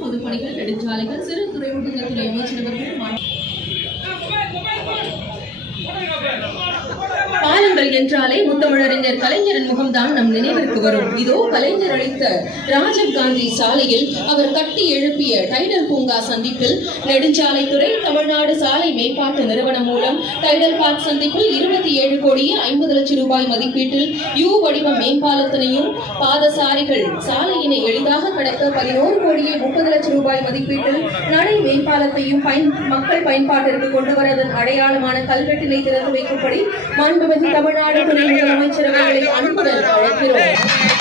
பொதுப்பணிகள் நெடுஞ்சாலைகள் சிறு துறைமுகங்கள் துறை அமைச்சர்கள் பாலங்கள் என்றாலே முத்தமிழறிஞர் கலைஞரின் முகம்தான் நம் நினைவிற்கு வரும். இதோ கலைஞர் அளித்த ராஜீவ் காந்தி சாலையில் அவர் கட்டி எழுப்பிய டைடல் பூங்கா சந்திப்பில் நெடுஞ்சாலைத்துறை தமிழ்நாடு சாலை மேம்பாட்டு நிறுவனம் மூலம் டைடல் பார்க் சந்திப்பில் 27 கோடியே 50 லட்சம் ரூபாய் மதிப்பீட்டில் யூ வடிவ மேம்பாலத்தினையும் பாதசாரிகள் சாலையினை எளிதாக கடக்க 11 கோடியே 30 லட்சம் ரூபாய் மதிப்பீட்டில் நடை மேம்பாலத்தையும் மக்கள் பயன்பாட்டிற்கு கொண்டு வரதன் அடையாளமான கல்வெட்டினை திறந்து வைக்கும்படி மாண்புமிகு தமிழ்நாடு துணை முதலமைச்சர் அவர்களை அன்புடன் அழைக்கிறோம்.